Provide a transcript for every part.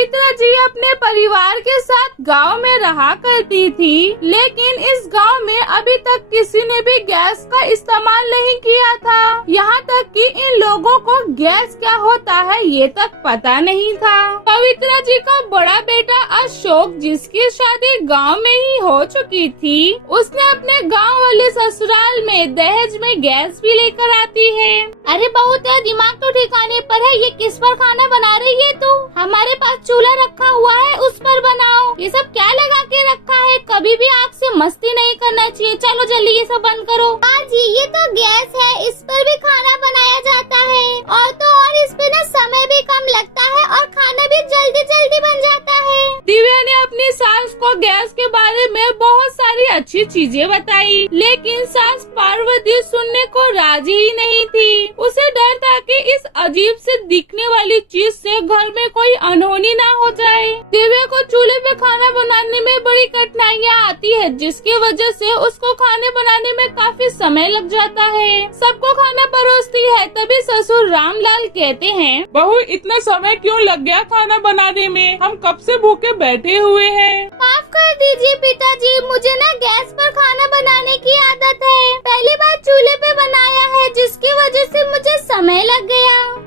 पवित्रा जी अपने परिवार के साथ गांव में रहा करती थी, लेकिन इस गांव में अभी तक किसी ने भी गैस का इस्तेमाल नहीं किया था। यहाँ तक कि इन लोगों को गैस क्या होता है ये तक पता नहीं था। पवित्रा जी का बड़ा बेटा अशोक, जिसकी शादी गांव में ही हो चुकी थी, उसने अपने गांव वाले ससुराल में दहेज में गैस भी लेकर आती है। अरे बहू, तेरा दिमाग तो ठिकाने पर है। ये किस पर खाना बना रही है तू? हमारे पास चूल्हा रखा हुआ है, उस पर बनाओ। ये सब क्या लगा के रखा है? कभी भी आग से मस्ती नहीं करना चाहिए। चलो जल्दी ये सब बंद करो। हाँ जी, ये तो गैस है, इस पर भी खाना बनाया जाता है। और तो और इस पे ना समय भी कम लगता है और खाना भी जल्दी जल्दी बन जाता है। दिव्या ने अपनी सास को गैस के बारे में बहुत सारी अच्छी चीजें बताई, लेकिन सास पार्वती सुनने को राजी ही नहीं थी। उसे डर था कि इस अजीब से दिखने वाली चीज से घर में कोई अनहोनी ना हो जाए। दिव्या को चूल्हे पे खाना बनाने में बड़ी कठिनाइयाँ आती है, जिसकी वजह से उसको खाने बनाने में काफी समय लग जाता है। सबको खाना परोसती है, तभी ससुर रामलाल कहते हैं, बहू इतना समय क्यों लग गया खाना बनाने में? हम कब से भूखे बैठे हुए हैं। माफ कर दीजिए पिताजी, मुझे ना गैस पर खाना बनाने की आदत है। पहली बार चूल्हे पे बनाया है, जिसकी वजह से मुझे समय लग गया।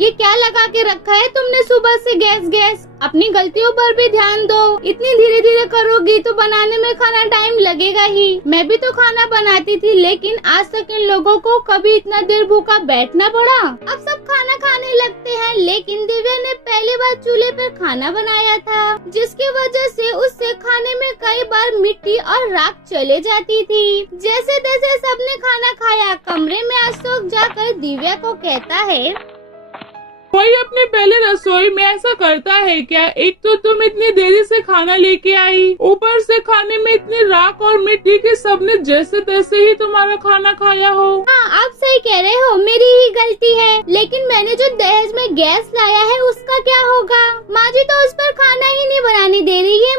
ये क्या लगा के रखा है तुमने सुबह से? गैस गैस, अपनी गलतियों पर भी ध्यान दो। इतनी धीरे धीरे करोगी तो बनाने में खाना टाइम लगेगा ही। मैं भी तो खाना बनाती थी, लेकिन आज तक इन लोगों को कभी इतना देर भूखा बैठना पड़ा। अब सब खाना खाने लगते हैं, लेकिन दिव्या ने पहली बार चूल्हे पर खाना बनाया था, जिसकी वजह से उससे खाने में कई बार मिट्टी और राख चले जाती थी। जैसे तैसे सबने खाना खाया। कमरे में अशोक जाकर दिव्या को कहता है, कोई अपने पहले रसोई में ऐसा करता है क्या? एक तो तुम इतनी देरी से खाना लेके आई, ऊपर से खाने में इतनी राख और मिट्टी के सबने जैसे तैसे ही तुम्हारा खाना खाया हो। हाँ, आप सही कह रहे हो, मेरी ही गलती है। लेकिन मैंने जो दहेज में गैस लाया है उसका क्या होगा? माँ जी तो उस पर खाना ही नहीं बनाने दे रही है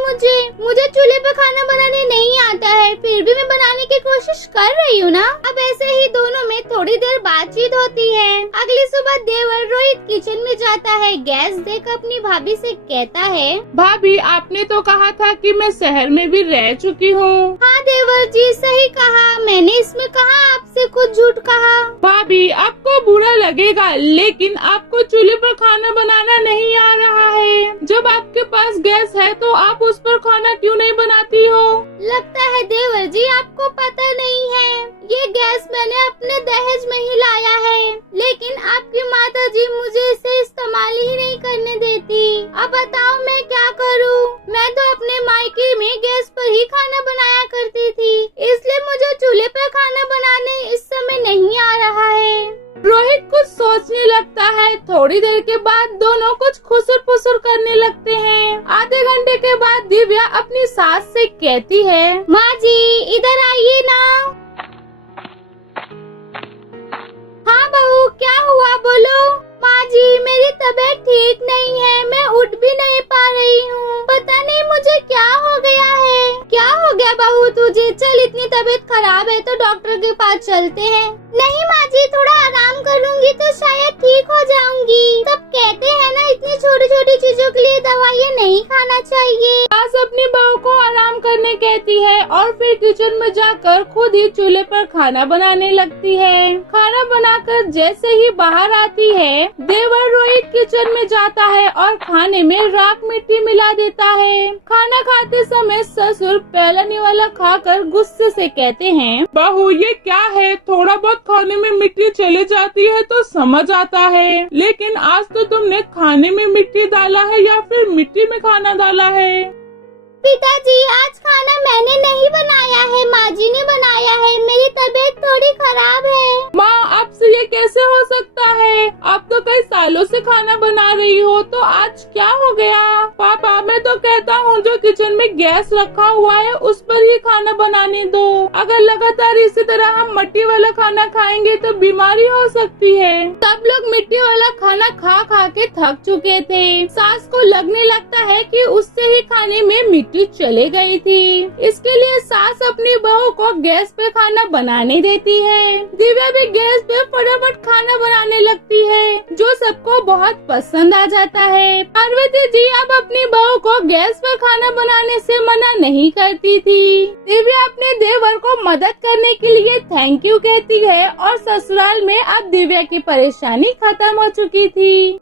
मुझे चूल्हे पर खाना बनाने नहीं आता है, फिर भी मैं बनाने की कोशिश कर रही हूँ ना। अब ऐसे ही दोनों में थोड़ी देर बातचीत होती है। अगली सुबह देवर रोहित किचन में जाता है। गैस देख अपनी भाभी से कहता है, भाभी आपने तो कहा था कि मैं शहर में भी रह चुकी हूँ। हाँ देवर जी, सही कहा। मैंने इसमें कहा आपसे कुछ झूठ कहा। भाभी आपको बुरा लगेगा, लेकिन आपको चूल्हे पर खाना बनाना नहीं आ रहा है। जब आपके पास गैस है तो आप उस पर खाना क्यों नहीं बनाती हो? लगता है देवर जी आपको पता नहीं है, ये गैस मैंने अपने दहेज में ही लाया है, लेकिन आपकी माता जी मुझे इसे इस्तेमाल ही नहीं करने देती। अब बताओ मैं क्या करूं? मैं तो अपने मायके में गैस पर ही खाना बनाया करती थी, इसलिए मुझे चूल्हे पर खाना बनाने इस समय नहीं आ रहा है। रोहित कुछ सोचने लगता है। थोड़ी देर के बाद दोनों कुछ खुसुर फुसुर करने लगते हैं। आधे घंटे के बाद दिव्या अपनी सास से कहती है, माँ जी इधर आइए ना। हाँ बहू, क्या हुआ बोलो। माँ जी मेरी तबीयत ठीक नहीं है, मैं उठ भी नहीं पा रही हूँ। पता नहीं मुझे क्या हो गया है। क्या हो गया बहू तुझे? चल इतनी तबीयत खराब है तो डॉक्टर के पास चलते हैं। नहीं माँ जी, थोड़ा आराम करूँगी तो शायद ठीक हो जाऊंगी। सब कहते हैं ना, इतनी छोटी छोटी चीजों के लिए दवाइयाँ नहीं खाना चाहिए। सास अपनी बहू को आराम करने कहती है और फिर किचन में जाकर खुद ही चूल्हे पर खाना बनाने लगती है। खाना बनाकर जैसे ही बाहर आती है, देवर रोहित किचन में जाता है और खाने में राख मिट्टी मिला देता है। खाना खाते समय ससुर पहला निवाला खाकर गुस्से से कहते हैं, बहू ये क्या है? थोड़ा बहुत खाने में मिट्टी चली जाती है तो समझ आता है, लेकिन आज तो तुमने खाने में मिट्टी डाला है या फिर मिट्टी में खाना डाला है? पिताजी आज खाना मैंने नहीं बनाया है, माँ जी ने बनाया है। मेरी तबीयत थोड़ी खराब है। माँ आपसे ये कैसे हो सकता है? आप तो कई सालों से खाना बना रही हो, तो आज क्या हो गया? पापा मैं तो कहता हूँ जो किचन में गैस रखा हुआ है उस पर ही खाना बनाने दो। अगर लगातार इसी तरह हम मिट्टी वाला खाना खाएंगे तो बीमारी हो सकती है। सब लोग मिट्टी वाला खाना खा खा के थक चुके थे। सास को लगने लगता है कि उससे ही खाने में मिट्टी चले गई थी। इसके लिए सास अपनी बहू को गैस पे खाना बनाने देती है। दिव्या भी गैस पे फटाफट खाना बनाने लगती है। है जो सबको बहुत पसंद आ जाता है। पार्वती जी अब अपनी बहू को गैस पर खाना बनाने से मना नहीं करती थी। दिव्या अपने देवर को मदद करने के लिए थैंक यू कहती है और ससुराल में अब दिव्या की परेशानी खत्म हो चुकी थी।